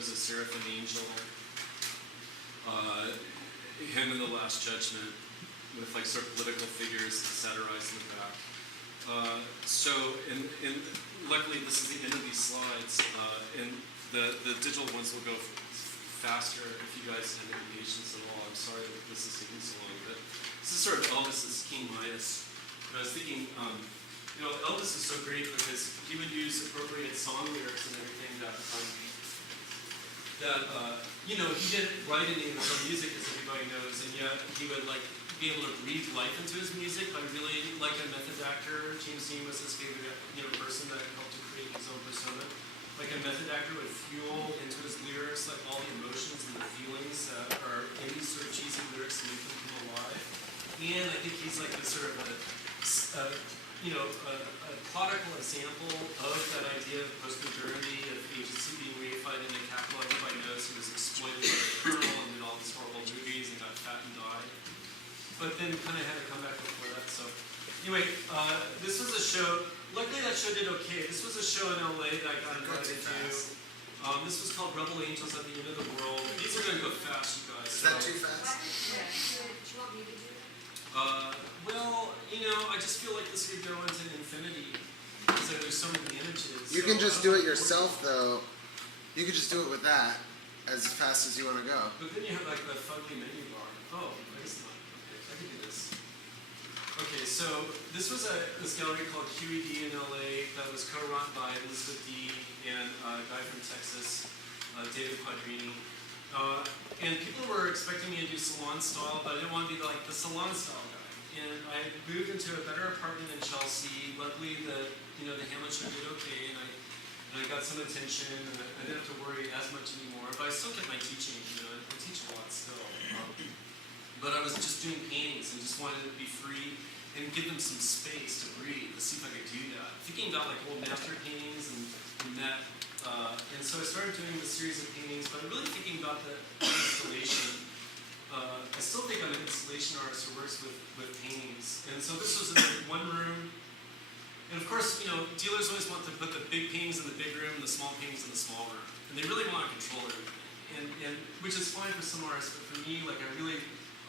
there's a seraphim angel, him in the Last Judgment, with like sort of political figures satirized in the back. So, luckily this is the end of these slides, and the digital ones will go faster if you guys have any patience at all. I'm sorry that this is taking so long, but this is sort of Elvis's King Midas. But I was thinking, Elvis is so great because he would use appropriate song lyrics and everything that he didn't write any of his own music, as everybody knows, and yet he would like be able to breathe life into his music by really, like a method actor. James Dean was his favorite, person that helped to create his own persona. Like a method actor would fuel into his lyrics like all the emotions and the feelings that are in these sort of cheesy lyrics to make them come alive. And I think he's like a sort of a prodigal example of that idea of post-modernity, of agency being reified into capital. Everybody knows he was exploited by the Colonel and did all these horrible movies and got fat and died. But then kind of had to come back before that. So anyway, this was a show. Luckily that show did okay. This was a show in LA that I got invited to do. This was called Rebel Angels at the End of the World. These are going to go fast, you guys. Is that too fast? Yeah. Do you want me to do that? Well, I just feel like this could go into infinity because there's so many images. You can just do it yourself, though. You could just do it with that as fast as you want to go. But then you have like the funky menu bar. Oh, I guess not. Okay, I can do this. Okay, so this was this gallery called QED in LA that was co-run by Elizabeth D. and a guy from Texas, David Quadrini. And people were expecting me to do salon style, but I didn't want to be like the salon style guy. And I moved into a better apartment in Chelsea. Luckily, the Hamlet show did okay, and I got some attention, and I didn't have to worry as much anymore. But I still kept my teaching. I teach a lot still. But I was just doing paintings and just wanted to be free and give them some space to breathe, to see if I could do that. Thinking about like old master paintings and that. And so I started doing this series of paintings, but I'm really thinking about the installation. I still think I'm an installation artist who works with paintings. And so this was in one room. And of course, dealers always want to put the big paintings in the big room and the small paintings in the small room. And they really want to control everything. And which is fine for some artists, but for me, like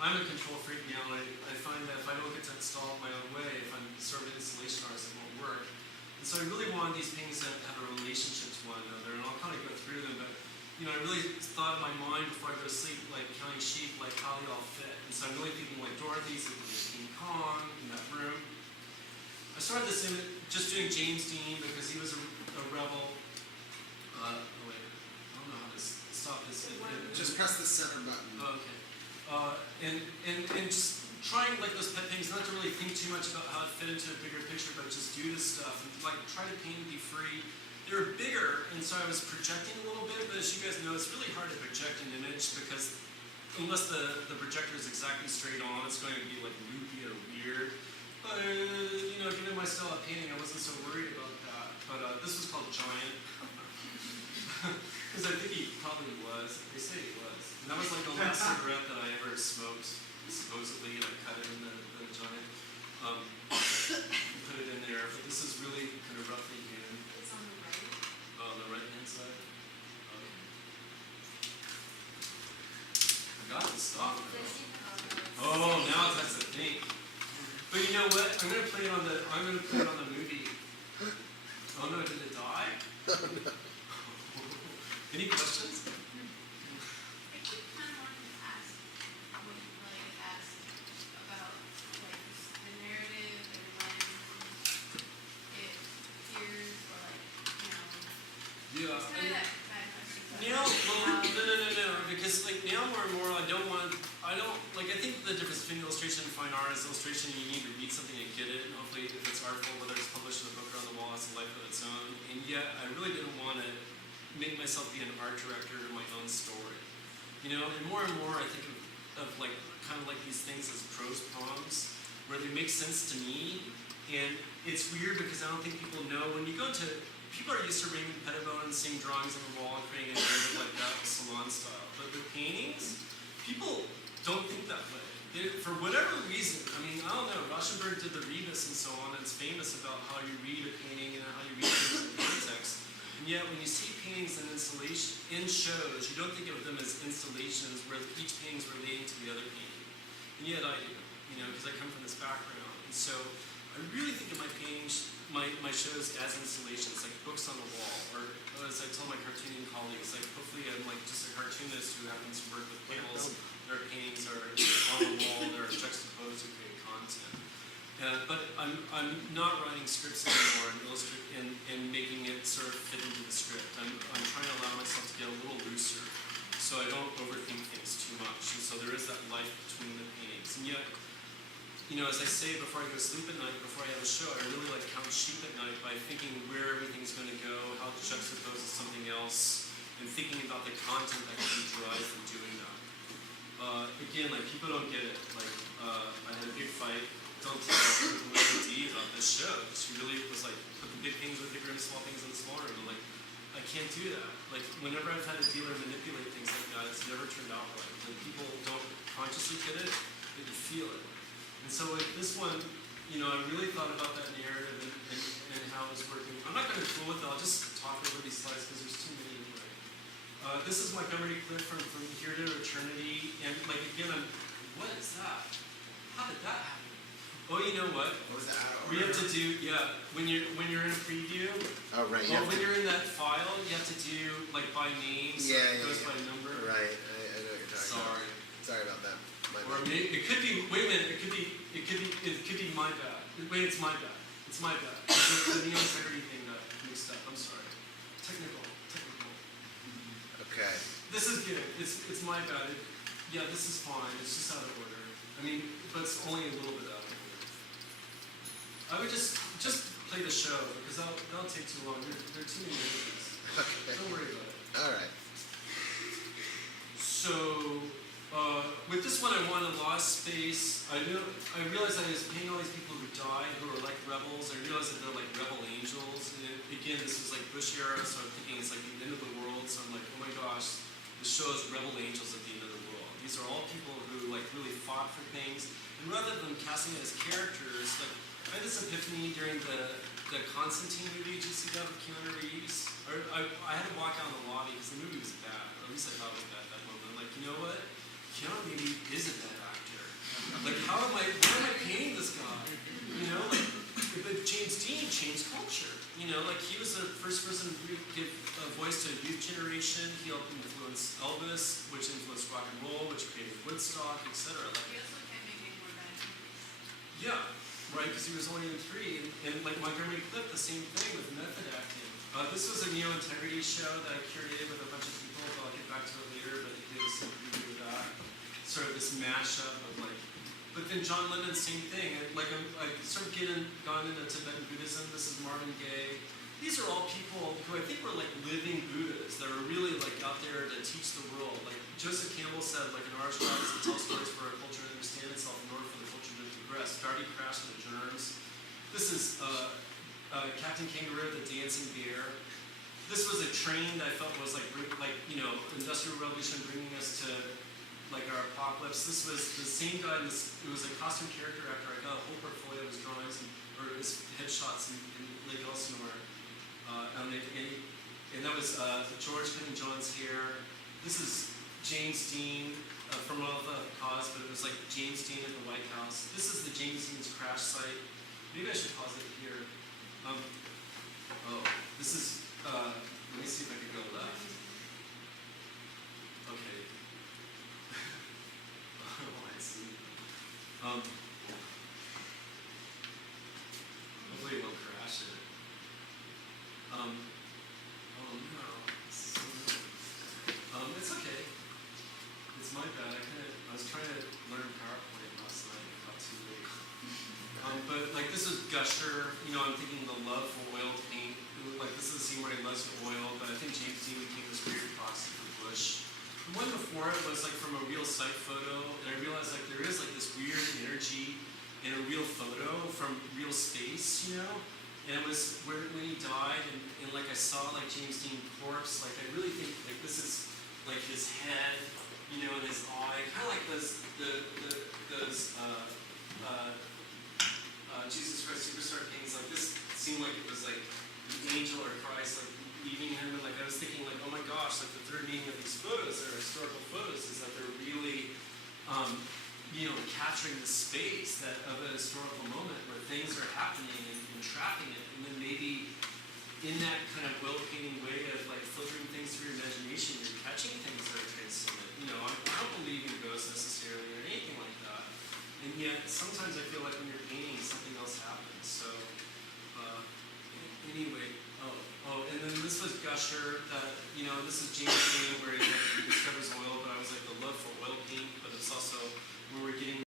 I'm a control freak now, and I find that if I don't get to install it my own way, if I'm sort of an installation artist, it won't work. And so I really wanted these paintings to have a relationship to one another, and I'll kind of go through them, but I really thought in my mind before I go to sleep, like counting sheep, like how they all fit. And so I'm really thinking like Dorothy's thinking of King Kong in that room. I started this image just doing James Dean because he was a rebel. I don't know how to stop this. Just press the center button. Okay. And just trying like those pet paintings, not to really think too much about how it fit into a bigger picture, but just do this stuff and like try to paint and be free. They were bigger, and so I was projecting a little bit, but as you guys know, it's really hard to project an image because unless the projector is exactly straight on, it's going to be like loopy or weird. But given my style of painting, I wasn't so worried about that. But this was called Giant. Because I think he probably was. They say he was. And that was like the last cigarette that I ever smoked, supposedly, and I cut it in the Giant. Put it in there. But this is really kind of roughly hewn. It's on the right. Oh, on the right-hand side? Okay. I got to stop now. Oh, now it has to think. But you know what? I'm gonna put it on the movie. Oh no, did it die? Any questions? I keep kind of wanting to ask what you really asked about like the narrative and when it appears or Yeah. it's kind of that bad question. Now, no, because like now more and more, I think the difference between illustration and fine art is illustration you need to read something and get it, and hopefully if it's artful, whether it's published in a book or on the wall, it's a life of its own. And yet, I really didn't want to make myself be an art director in my own story. And more and more I think of like kind of like these things as prose poems, where they make sense to me, and it's weird because I don't think people know, when you go to, people are used to Raymond Pettibone and seeing drawings on the wall and creating a narrative like that with salon style. But with paintings, people don't think that way. For whatever reason, I don't know, Rauschenberg did the Rebus and so on, and it's famous about how you read a painting and how you read things in context. And yet, when you see paintings and installation in shows, you don't think of them as installations where each painting is relating to the other painting. And yet I do, because I come from this background. And so I really think of my paintings, my shows as installations, like books on the wall, or as I tell my cartooning colleagues, like hopefully I'm like just a cartoonist who happens to work with panels. Their paintings are on the wall, they're juxtaposed to create content. But I'm not writing scripts anymore and making it sort of fit into the script. I'm trying to allow myself to get a little looser so I don't overthink things too much. And so there is that life between the paintings. And yet, as I say before I go to sleep at night, before I have a show, I really like count sheep at night by thinking where everything's going to go, how it juxtaposes something else, and thinking about the content that can be derived from doing that. Again, like people don't get it. Like I had a big fight. Don't tell with D about this show. She really was like, put the big things with the bigger and small things in the smaller. And I'm like, I can't do that. Like whenever I've had a dealer manipulate things like that, it's never turned out right. When people don't consciously get it, they can feel it. And so with this one, I really thought about that narrative and how it was working. I'm not going to fool with it. I'll just talk over these slides because there's too many anyway. This is Montgomery Cliff from Here to Eternity. And like again, what is that? How did that happen? Oh, you know what? What was that? We have to do, when you're in a preview, Oh, right. or when you're in that file, you have to do like by name, so it goes by number. Right. I know what you're talking about. Sorry about that. Or maybe it could be. Wait a minute. It could be my bad. Wait, it's my bad. It's my bad. The name integrity thing got mixed up. I'm sorry. Technical. Okay. This is good. It's my bad. This is fine. It's just out of order. But it's only a little bit out of order. I would just play the show because that'll take too long. There are too many images. Okay. Don't worry about it. All right. So with this one, I wanted lost space. I realized I was painting all these people who died, who were like rebels. I realized that they're like rebel angels. And again, this was like Bush era, so I'm thinking it's like the end of the world. So I'm like, oh my gosh, this shows rebel angels at the end of the world. These are all people who like really fought for things. And rather than casting it as characters, like I had this epiphany during the Constantine movie. Did you see that with Keanu Reeves? I had to walk out in the lobby because the movie was bad. Or at least I thought it was bad at that moment. I'm like, you know what? Keanu Reeves is a bad actor. Like, why am I paying this guy? But James Dean changed culture. Like he was the first person to give a voice to a youth generation. He helped influence Elvis, which influenced rock and roll, which created Woodstock, etc. He also can make it more bad. Yeah, right, because he was only in 3. And like Montgomery Cliff, the same thing with method acting. This was a neo-integrity show that I curated with a bunch of people, but I'll get back to it later, but it did a simple review of that. Sort of this mashup of like, but then John Lennon, same thing. Like I sort of gone into Tibetan Buddhism. This is Marvin Gaye. These are all people who I think were like living Buddhas that are really like out there to teach the world. Like Joseph Campbell said, like an artist tries to tell stories for a culture to understand itself in order for the culture to progress. Darty Crash and the Germs. This is Captain Kangaroo, the dancing bear. This was a train that I felt was like Industrial Revolution bringing us to like our apocalypse. This was the same guy. It was a costume character actor. I got a whole portfolio of his drawings or his headshots in Lake Elsinore. And that was George cutting John's hair. This is James Dean from All the Cause, but it was like James Dean at the White House. This is the James Dean's crash site. Maybe I should pause it here. This is, let me see if I can go left. Okay. Oh, I see. Hopefully it won't crash it. Oh no. It's okay. It's my bad. I was trying to learn PowerPoint last night. I got too late. But like this is Gusher. I'm thinking the love for oil paint. Like this is the scene where he loves oil, but I think James Dean became this weird proxy for Bush. The one before it was like from a real site photo, and I realized like there is like this weird energy in a real photo from real space, And it was when he died, and like I saw like James Dean corpse. Like I really think like this is like his head, and his eye, kind of like those Jesus Christ Superstar paintings. Like this seemed like it was like the angel or Christ, like leaving him, and like I was thinking, like, oh my gosh, like the third meaning of these photos are historical photos is that they're really, capturing the space that of a historical moment where things are happening and trapping it, and then maybe in that kind of well painting way of like filtering things through your imagination, you're catching things that are transcendent. I don't believe in ghosts necessarily or anything like that, and yet sometimes I feel like when you're painting, something else happens. So anyway, and then this was Gusher. That this is James Dean where he discovers oil, but I was like the love for oil paint, but it's also when we're getting